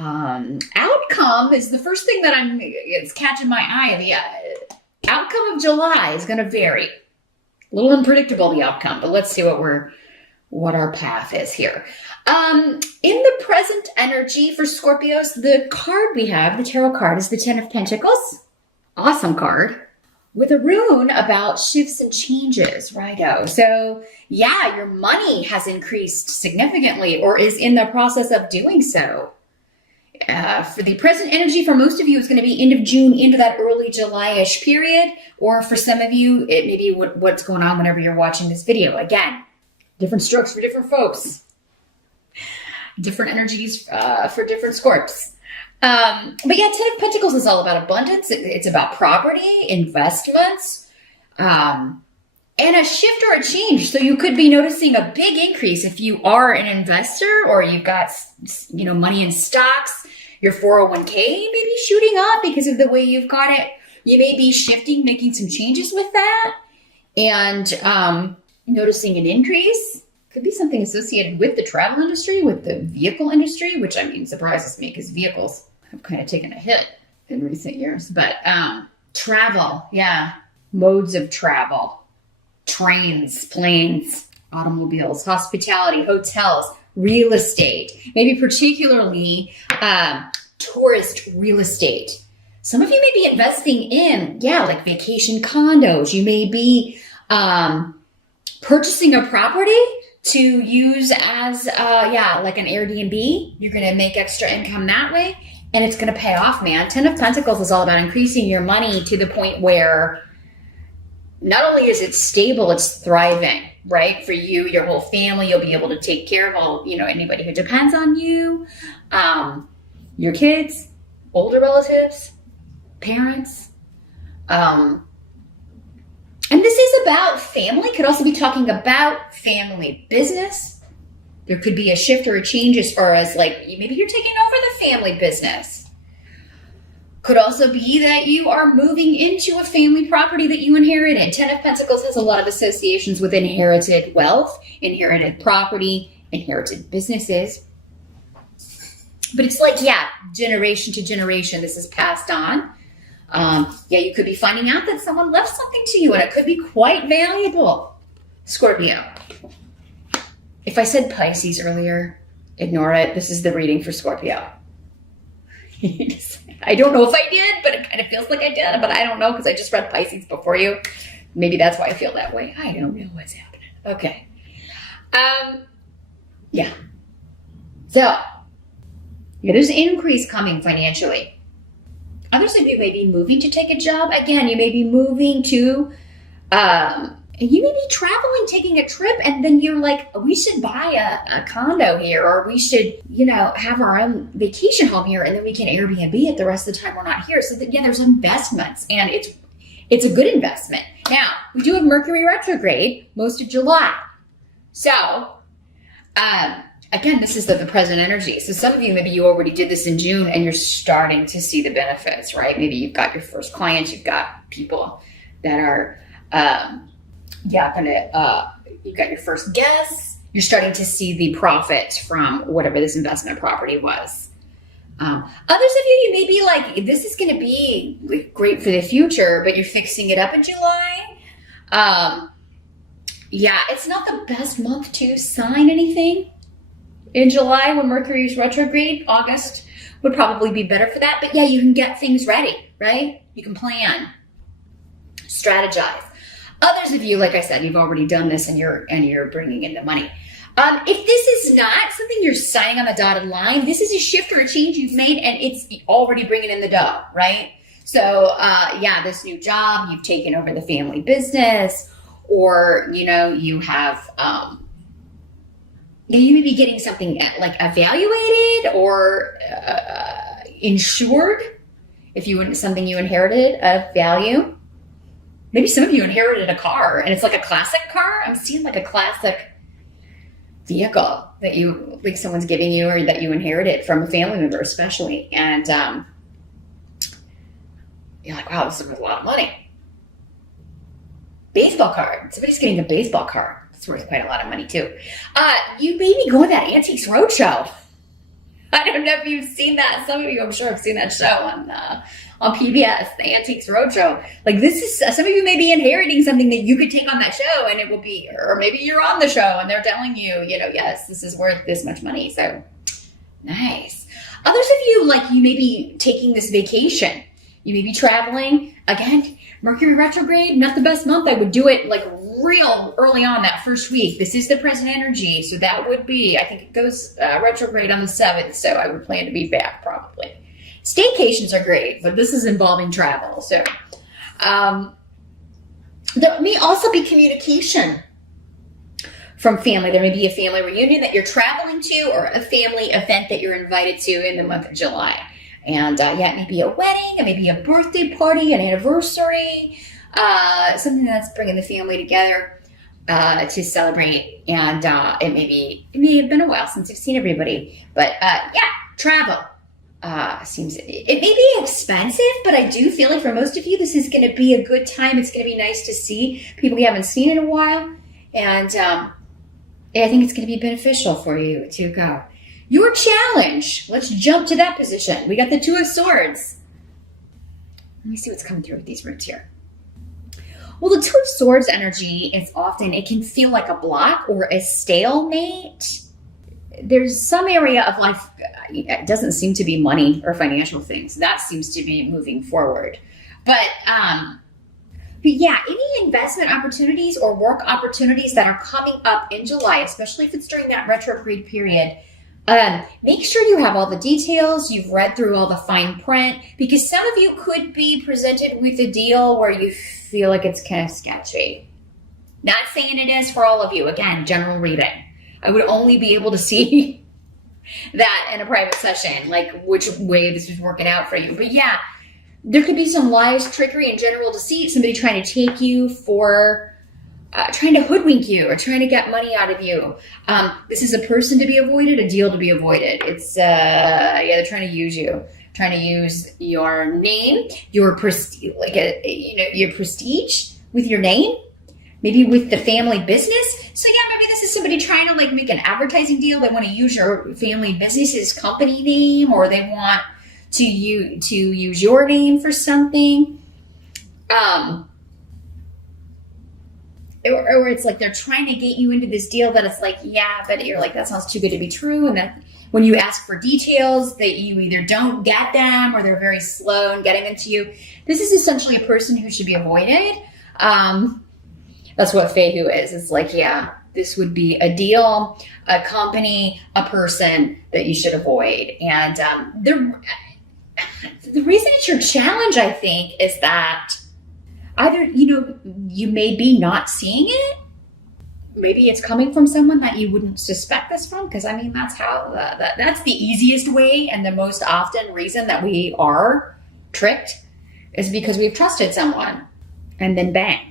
Outcome is the first thing that it's catching my eye. The outcome of July is going to vary. A little unpredictable, the outcome, but let's see what our path is here. In the present energy for Scorpios, the card we have, the tarot card, is the Ten of Pentacles. Awesome card. With a rune about shifts and changes, righto. So yeah, your money has increased significantly or is in the process of doing so. For the present energy, for most of you, it's going to be end of June into that early July-ish period. Or for some of you, it may be what's going on whenever you're watching this video. Again, different strokes for different folks. Different energies for different Scorps. But yeah, Ten of Pentacles is all about abundance. It's about property, investments, and a shift or a change. So you could be noticing a big increase if you are an investor or you've got, money in stocks. Your 401k may be shooting up because of the way you've got it. You may be shifting, making some changes with that, and noticing an increase. Could be something associated with the travel industry, with the vehicle industry, which surprises me because vehicles have kind of taken a hit in recent years. But travel, yeah, modes of travel, trains, planes, automobiles, hospitality, hotels, real estate, maybe particularly tourist real estate. Some of you may be investing in, like vacation condos. You may be purchasing a property to use as, like an Airbnb. You're going to make extra income that way, and it's going to pay off, man. Ten of Pentacles is all about increasing your money to the point where not only is it stable, it's thriving, right? For you, your whole family, you'll be able to take care of all, anybody who depends on you, your kids, older relatives, parents. And this is about family. Could also be talking about family business. There could be a shift or a change as far as maybe you're taking over the family business. Could also be that you are moving into a family property that you inherited. Ten of Pentacles has a lot of associations with inherited wealth, inherited property, inherited businesses. But it's generation to generation, this is passed on. You could be finding out that someone left something to you, and it could be quite valuable, Scorpio. If I said Pisces earlier, ignore it. This is the reading for Scorpio. I don't know if I did, but it kind of feels like I did, but I don't know because I just read Pisces before you. Maybe that's why I feel that way. I don't know what's happening. Okay. So, there's an increase coming financially. Others of you may be moving to take a job. Again, you may be moving to, you may be traveling, taking a trip, and then you're like, we should buy a condo here, or we should, have our own vacation home here, and then we can Airbnb it the rest of the time we're not here. So there's investments, and it's a good investment. Now, we do have Mercury retrograde most of July. So, again, this is the present energy. So some of you, maybe you already did this in June and you're starting to see the benefits, right? Maybe you've got your first clients, you've got people that are, you've got your first guests. You're starting to see the profit from whatever this investment property was. Others of you may be like, this is going to be great for the future, but you're fixing it up in July. It's not the best month to sign anything. In July, when Mercury is retrograde, August would probably be better for that. But you can get things ready, right? You can plan, strategize. Others of you, like I said, you've already done this and you're bringing in the money. If this is not something you're signing on the dotted line, this is a shift or a change you've made and it's already bringing in the dough, right? So, this new job, you've taken over the family business, or, you have... you may be getting something like evaluated or insured if something you inherited of value. Maybe some of you inherited a car and it's like a classic car. I'm seeing like a classic vehicle that someone's giving you or that you inherited from a family member especially. And you're like, wow, this is worth a lot of money. Baseball card. Somebody's getting a baseball card. It's worth quite a lot of money too. You may be going to that Antiques Roadshow. I don't know if you've seen that. Some of you, I'm sure, have seen that show on PBS, the Antiques Roadshow. Like, this is, some of you may be inheriting something that you could take on that show, and it will be, or maybe you're on the show and they're telling you, yes, this is worth this much money. So nice. Others of you, like, you may be taking this vacation. You may be traveling. Again, Mercury retrograde, not the best month. I would do it like real early on that first week. This is the present energy. So that would be, I think it goes retrograde on the 7th. So I would plan to be back probably. Staycations are great, but this is involving travel. So there may also be communication from family. There may be a family reunion that you're traveling to, or a family event that you're invited to in the month of July. And it may be a wedding, it may be a birthday party, an anniversary, something that's bringing the family together to celebrate. And it may have been a while since you've seen everybody, but travel it may be expensive, but I do feel like for most of you, this is going to be a good time. It's going to be nice to see people you haven't seen in a while, and I think it's going to be beneficial for you to go. Your challenge. Let's jump to that position. We got the Two of Swords. Let me see what's coming through with these roots here. Well, the Two of Swords energy is often, it can feel like a block or a stalemate. There's some area of life, it doesn't seem to be money or financial things. That seems to be moving forward. But yeah, any investment opportunities or work opportunities that are coming up in July, especially if it's during that retrograde period, make sure you have all the details, you've read through all the fine print, because some of you could be presented with a deal where you feel like it's kind of sketchy. Not saying it is for all of you. Again, general reading. I would only be able to see that in a private session, like which way this is working out for you. But yeah, there could be some lies, trickery, and general deceit, somebody trying to take you for trying to hoodwink you or trying to get money out of you. This is a person to be avoided, a deal to be avoided. It's, they're trying to use you, trying to use your name, your prestige, your prestige with your name, maybe with the family business. So yeah, maybe this is somebody trying to like make an advertising deal. They want to use your family business's company name, or they want to use your name for something. Or it's like they're trying to get you into this deal that it's like, yeah, but you're like, that sounds too good to be true. And that when you ask for details, that you either don't get them or they're very slow in getting them to you. This is essentially a person who should be avoided. That's what Fehu is. It's like, yeah, this would be a deal, a company, a person that you should avoid. And the reason it's your challenge, I think, is that either, you may be not seeing it. Maybe it's coming from someone that you wouldn't suspect this from. Because, I mean, that's how, that's the easiest way and the most often reason that we are tricked is because we've trusted someone and then bang.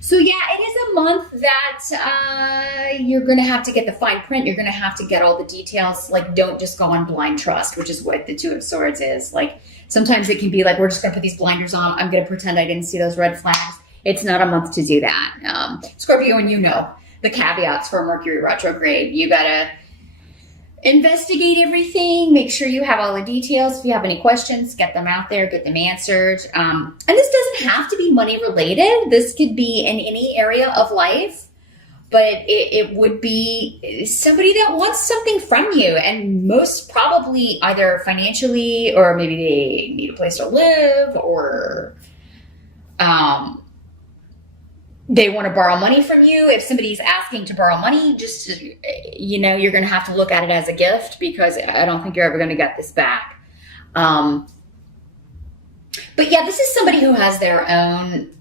So yeah, it is a month that you're going to have to get the fine print. You're going to have to get all the details. Like, don't just go on blind trust, which is what the Two of Swords is. Like, sometimes it can be like, we're just going to put these blinders on. I'm going to pretend I didn't see those red flags. It's not a month to do that. Scorpio, and the caveats for Mercury retrograde. You got to investigate everything. Make sure you have all the details. If you have any questions, get them out there, get them answered. And this doesn't have to be money related. This could be in any area of life. But it would be somebody that wants something from you, and most probably either financially, or maybe they need a place to live, or they want to borrow money from you. If somebody's asking to borrow money, just, you're going to have to look at it as a gift, because I don't think you're ever going to get this back. But yeah, this is somebody who has their own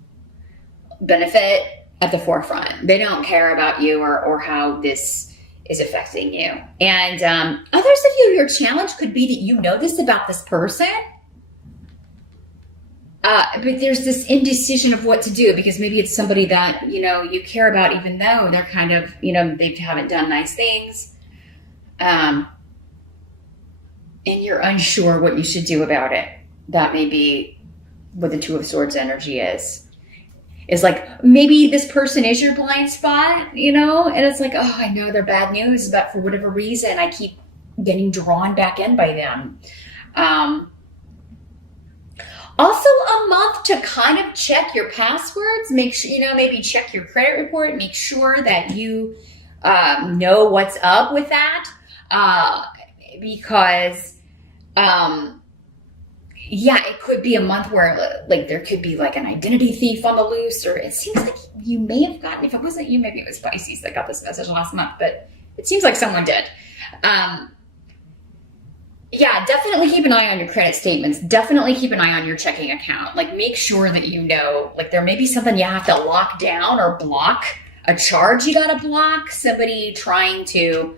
benefit at the forefront. They don't care about you or how this is affecting you. And others of you, your challenge could be that you know this about this person, but there's this indecision of what to do, because maybe it's somebody that, you care about, even though they're kind of, they haven't done nice things. And you're unsure what you should do about it. That may be what the Two of Swords energy is like, maybe this person is your blind spot, and it's like, oh, I know they're bad news, but for whatever reason, I keep getting drawn back in by them. Also a month to kind of check your passwords, make sure, maybe check your credit report, make sure that you know what's up with that. Because, it could be a month where like there could be like an identity thief on the loose, or it seems like you may have gotten, if it wasn't you, maybe it was Pisces that got this message last month, but it seems like someone did. Definitely keep an eye on your credit statements. Definitely keep an eye on your checking account. Like, make sure that like there may be something you have to lock down or block, a charge you gotta block, somebody trying to,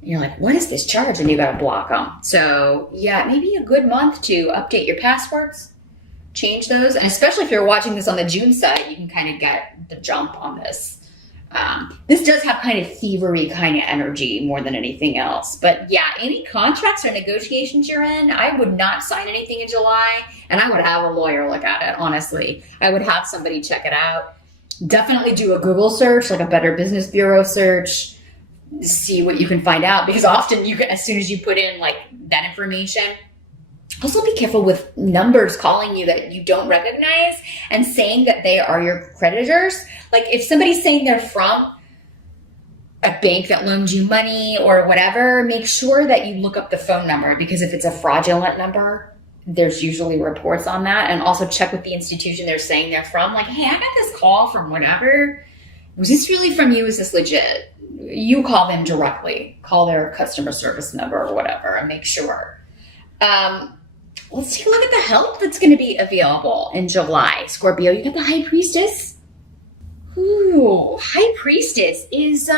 you're like, what is this charge? And you gotta block them. So maybe a good month to update your passwords, change those. And especially if you're watching this on the June side, you can kind of get the jump on this. This does have kind of thievery kind of energy more than anything else. But any contracts or negotiations you're in, I would not sign anything in July, and I would have a lawyer look at it, honestly. I would have somebody check it out. Definitely do a Google search, like a Better Business Bureau search, see what you can find out, because often as soon as you put in like that information, also be careful with numbers calling you that you don't recognize and saying that they are your creditors. Like if somebody's saying they're from a bank that loaned you money or whatever, make sure that you look up the phone number, because if it's a fraudulent number, there's usually reports on that. And also check with the institution they're saying they're from. Like, hey, I got this call from whatever. Was this really from you? Is this legit? You call them directly. Call their customer service number or whatever and make sure. Let's take a look at the help that's going to be available in July. Scorpio, you got the High Priestess. Ooh, High Priestess is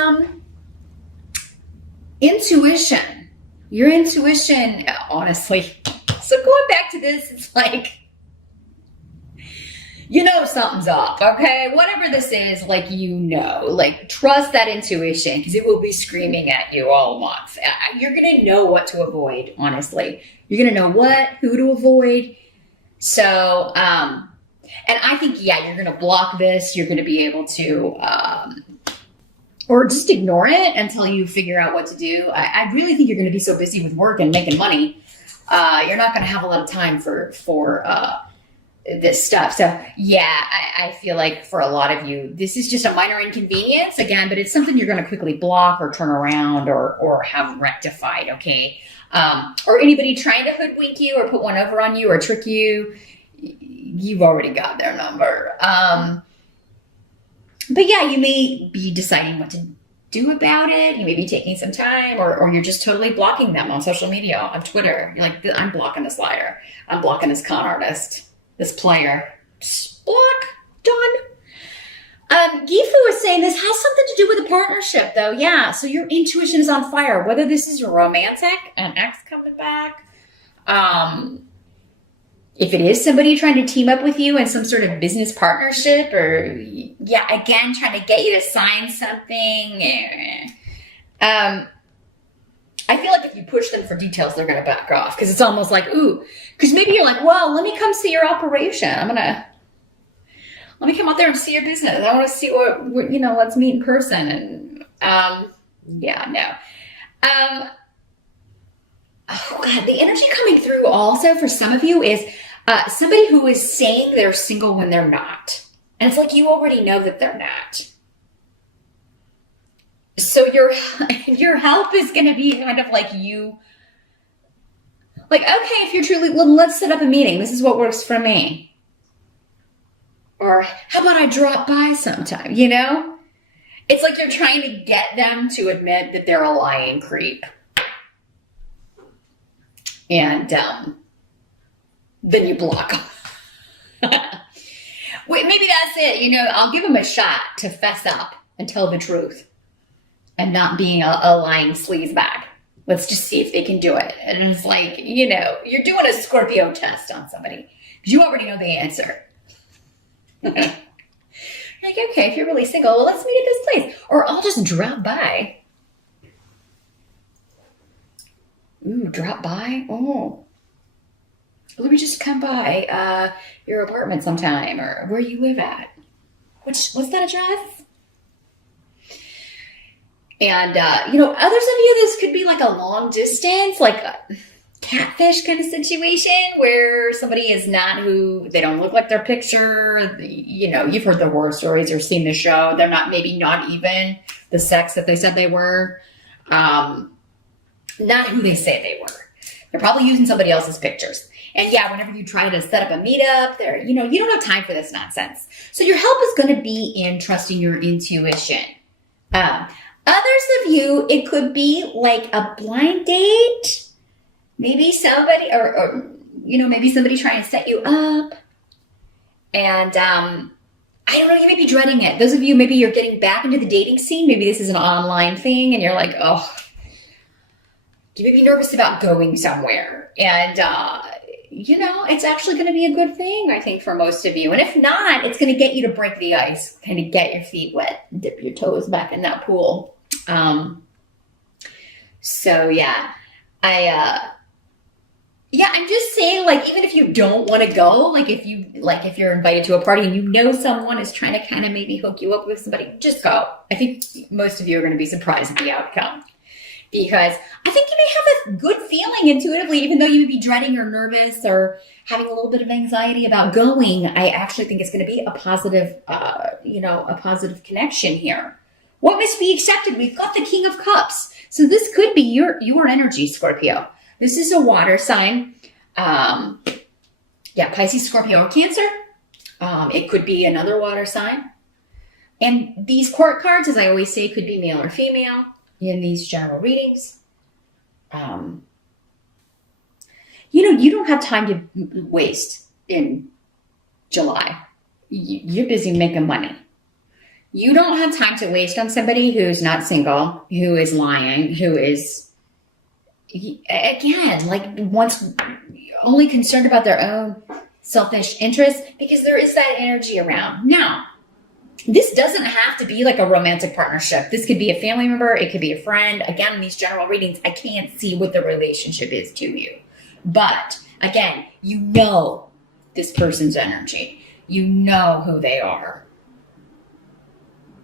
intuition. Your intuition, honestly. So going back to this, it's like, something's up, okay? Whatever this is, like trust that intuition, because it will be screaming at you all month. You're going to know what to avoid, honestly. You're going to know who to avoid. So, and I think, you're going to block this. You're going to be able to, or just ignore it until you figure out what to do. I really think you're going to be so busy with work and making money. You're not going to have a lot of time for this stuff. So I feel like for a lot of you, this is just a minor inconvenience again, but it's something you're going to quickly block or turn around or have rectified. Okay. Or anybody trying to hoodwink you or put one over on you or trick you, you've already got their number. But you may be deciding what to do about it. You may be taking some time, or you're just totally blocking them on social media, on Twitter. You're like, I'm blocking this liar. I'm blocking this con artist, this player. Just block, done. Gifu is saying this has something to do with a partnership, though. Yeah, so your intuition is on fire. Whether this is romantic, an ex coming back, if it is somebody trying to team up with you in some sort of business partnership, or again, trying to get you to sign something. I feel like if you push them for details, they're going to back off, because it's almost like, because maybe you're like, well, let me come see your operation. Let me come out there and see your business. I want to see what let's meet in person. And, no. Oh God, the energy coming through also for some of you is somebody who is saying they're single when they're not. And it's like, you already know that they're not. So your help is going to be kind of like you, like, okay, if you're truly, well, let's set up a meeting. This is what works for me. Or how about I drop by sometime, It's like you're trying to get them to admit that they're a lying creep. And then you block them. Wait, maybe that's it. I'll give them a shot to fess up and tell the truth and not being a lying sleazebag. Let's just see if they can do it. And it's like, you're doing a Scorpio test on somebody because you already know the answer. Like, okay, if you're really single, well, let's meet at this place. Or I'll just drop by. Ooh, drop by? Oh. Let me just come by your apartment sometime, or where you live at. What's that address? And, others of you, this could be like a long distance, like a catfish kind of situation where somebody is not who they don't look like their picture. You've heard the horror stories or seen the show. They're not even the sex that they said they were. Not who they say they were. They're probably using somebody else's pictures. And yeah, whenever you try to set up a meetup there, you don't have time for this nonsense. So your help is going to be in trusting your intuition. Others of you, it could be like a blind date. Maybe somebody, or maybe somebody trying to set you up. And I don't know, you may be dreading it. Those of you, maybe you're getting back into the dating scene. Maybe this is an online thing and you're like, oh, you may be nervous about going somewhere. And, it's actually going to be a good thing, I think, for most of you. And if not, it's going to get you to break the ice, kind of get your feet wet, dip your toes back in that pool. I'm just saying, like, even if you don't want to go, if you're invited to a party and someone is trying to kind of maybe hook you up with somebody, just go. I think most of you are going to be surprised at the outcome. Because I think you may have a good feeling intuitively, even though you may be dreading or nervous or having a little bit of anxiety about going. I actually think it's going to be a positive, a positive connection here. What must be accepted? We've got the King of Cups. So this could be your energy, Scorpio. This is a water sign. Pisces, Scorpio, or Cancer. It could be another water sign. And these court cards, as I always say, could be male or female in these general readings. You don't have time to waste in July. You're busy making money. You don't have time to waste on somebody who's not single, who is lying, who is, again, once only concerned about their own selfish interests, because there is that energy around. Now, this doesn't have to be like a romantic partnership. This could be a family member. It could be a friend. Again, in these general readings, I can't see what the relationship is to you. But again, this person's energy. You know who they are.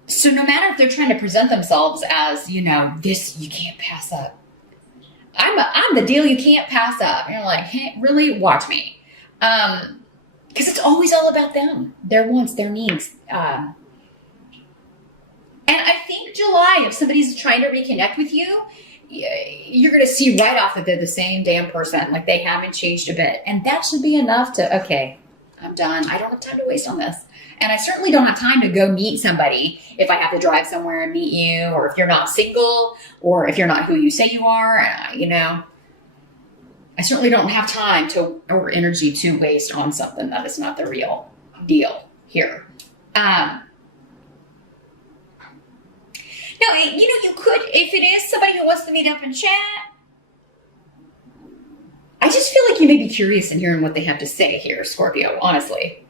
So no matter if they're trying to present themselves as, this you can't pass up. I'm the deal you can't pass up. And you're like, hey, really? Watch me. Because it's always all about them, their wants, their needs. And I think July, if somebody's trying to reconnect with you, you're going to see right off that they're the same damn person. Like they haven't changed a bit. And that should be enough to, okay, I'm done. I don't have time to waste on this. And I certainly don't have time to go meet somebody if I have to drive somewhere and meet you, or if you're not single, or if you're not who you say you are. I certainly don't have time or energy to waste on something that is not the real deal here. Now, you could, if it is somebody who wants to meet up and chat, I just feel like you may be curious in hearing what they have to say here, Scorpio, honestly.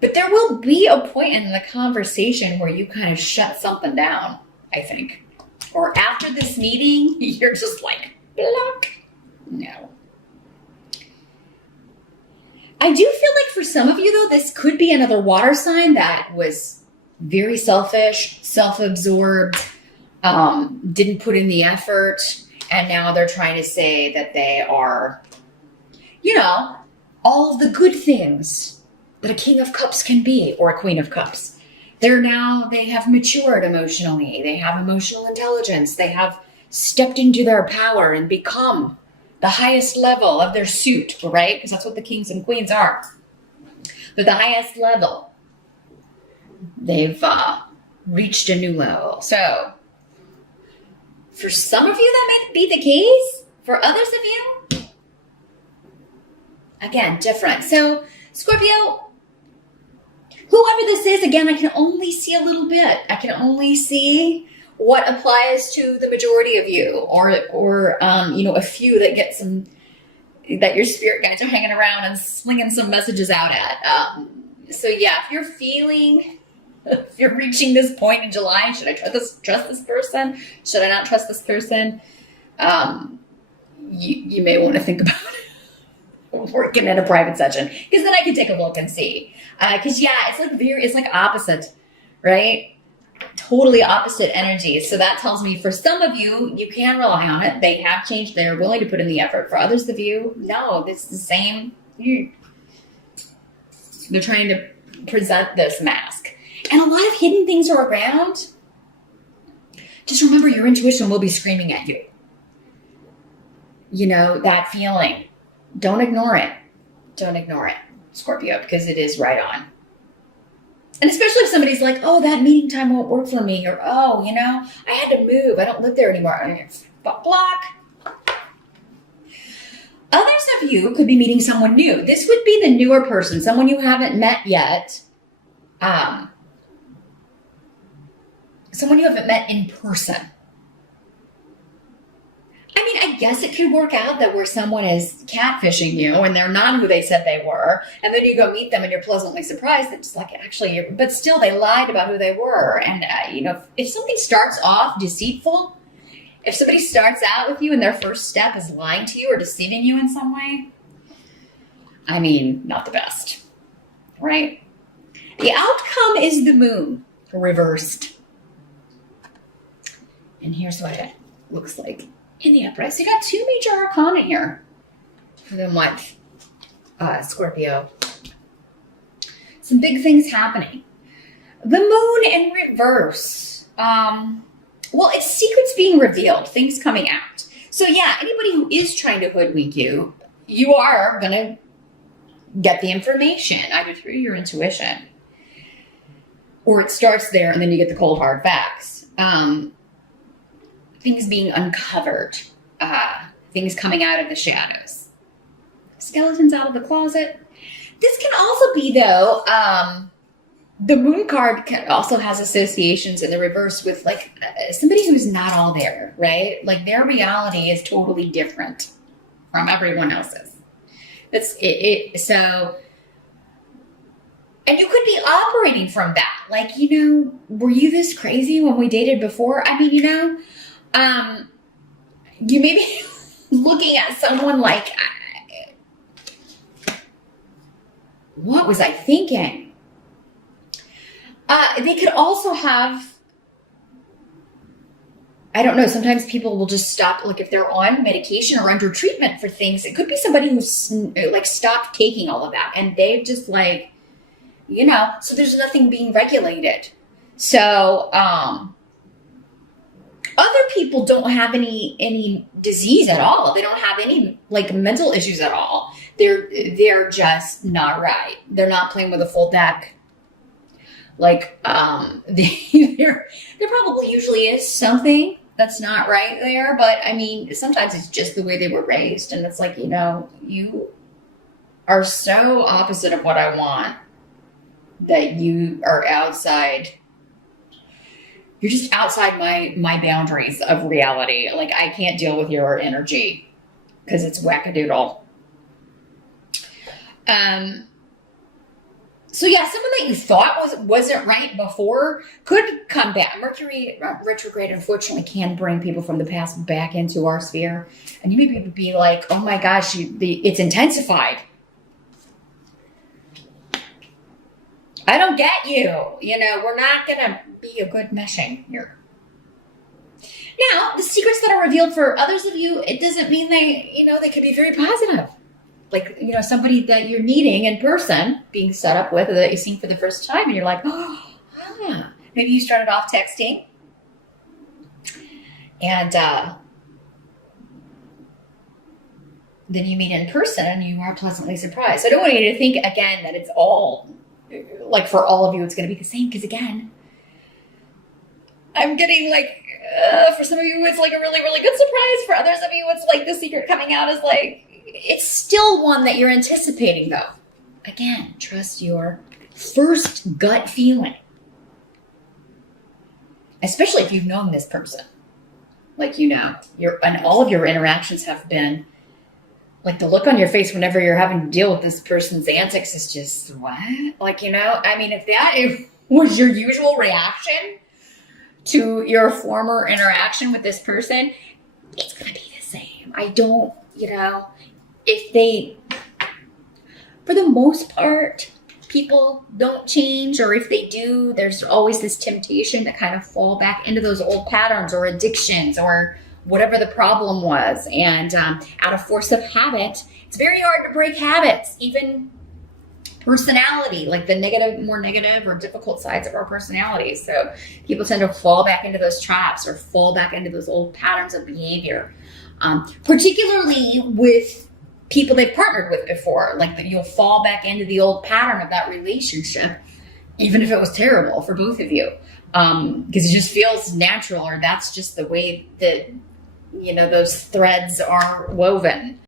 But there will be a point in the conversation where you kind of shut something down, I think. Or after this meeting, you're just like, block. No. I do feel like for some of you, though, this could be another water sign that was very selfish, self-absorbed, didn't put in the effort, and now they're trying to say that they are, all of the good things that a King of Cups can be, or a Queen of Cups. They have matured emotionally. They have emotional intelligence. They have stepped into their power and become the highest level of their suit, right? Because that's what the kings and queens are. They're the highest level. They've reached a new level. So, for some of you, that might be the case. For others of you, again, different. So, Scorpio, whoever this is, again, I can only see a little bit. I can only see what applies to the majority of you, or a few that your spirit guides are hanging around and slinging some messages out at. If you're reaching this point in July, should I trust this person? Should I not trust this person? You may want to think about it. Working in a private session, because then I can take a look and see. Because it's like opposite, right? Totally opposite energies. So that tells me for some of you, you can rely on it. They have changed. They're willing to put in the effort. For others of you, no, it's the same. They're trying to present this mask. And a lot of hidden things are around. Just remember, your intuition will be screaming at you. You know, that feeling. Don't ignore it. Don't ignore it, Scorpio, because it is right on. And especially if somebody's like, oh, that meeting time won't work for me. Or, oh, you know, I had to move. I don't live there anymore. Block. Others of you could be meeting someone new. This would be the newer person, someone you haven't met yet. Someone you haven't met in person. I mean, I guess it could work out that where someone is catfishing you and they're not who they said they were, and then you go meet them and you're pleasantly surprised that it's like, actually, but still they lied about who they were. And, you know, if something starts off deceitful, if somebody starts out with you and their first step is lying to you or deceiving you in some way, I mean, not the best, right? The outcome is the moon reversed. And here's what it looks like in the upright. So you got two major arcana here for the month, Scorpio. Some big things happening. The moon in reverse. Well, it's secrets being revealed, things coming out. So yeah, anybody who is trying to hoodwink you, you are going to get the information either through your intuition or it starts there and then you get the cold hard facts. Things being uncovered, things coming out of the shadows, skeletons out of the closet. This can also be, though, the moon card also has associations in the reverse with like somebody who's not all there, right? Like their reality is totally different from everyone else's. So, and you could be operating from that. Like, you know, were you this crazy when we dated before? I mean, you know, you may be looking at someone like, what was I thinking? They could also have, I don't know, sometimes people will just stop, like if they're on medication or under treatment for things, it could be somebody who's like stopped taking all of that and they've just like, you know, so there's nothing being regulated. So, other people don't have any disease at all. They don't have any like mental issues at all. They're just not right. They're not playing with a full deck. Like there probably usually is something that's not right there, but I mean sometimes it's just the way they were raised, and it's like, you know, you are so opposite of what I want that you are outside. You're just outside my boundaries of reality. Like, I can't deal with your energy because it's wackadoodle. So yeah, someone that you thought wasn't right before could come back. Mercury retrograde, unfortunately, can bring people from the past back into our sphere. And you may be like, oh my gosh, it's intensified. I don't get you. You know, we're not going to be a good meshing here. Now, the secrets that are revealed for others of you, it doesn't mean they could be very positive. Like, you know, somebody that you're meeting in person, being set up with, or that you've seen for the first time, and you're like, maybe you started off texting. And then you meet in person and you are pleasantly surprised. So I don't want you to think, again, that it's all, like for all of you, it's going to be the same. Because again, I'm getting like, for some of you, it's like a really, really good surprise. For others of you, it's like the secret coming out is like, it's still one that you're anticipating though. Again, trust your first gut feeling. Especially if you've known this person. Like, you know, and all of your interactions have been, like the look on your face whenever you're having to deal with this person's antics is just, what? Like, you know, I mean, if that was your usual reaction to your former interaction with this person, it's going to be the same. I don't, you know, if they, for the most part, people don't change, or if they do, there's always this temptation to kind of fall back into those old patterns or addictions or whatever the problem was. And out of force of habit, it's very hard to break habits, even personality, like the negative, more negative or difficult sides of our personalities. So people tend to fall back into those traps or fall back into those old patterns of behavior, particularly with people they've partnered with before. Like that, you'll fall back into the old pattern of that relationship, even if it was terrible for both of you, because it just feels natural, or that's just the way that, you know, those threads are woven.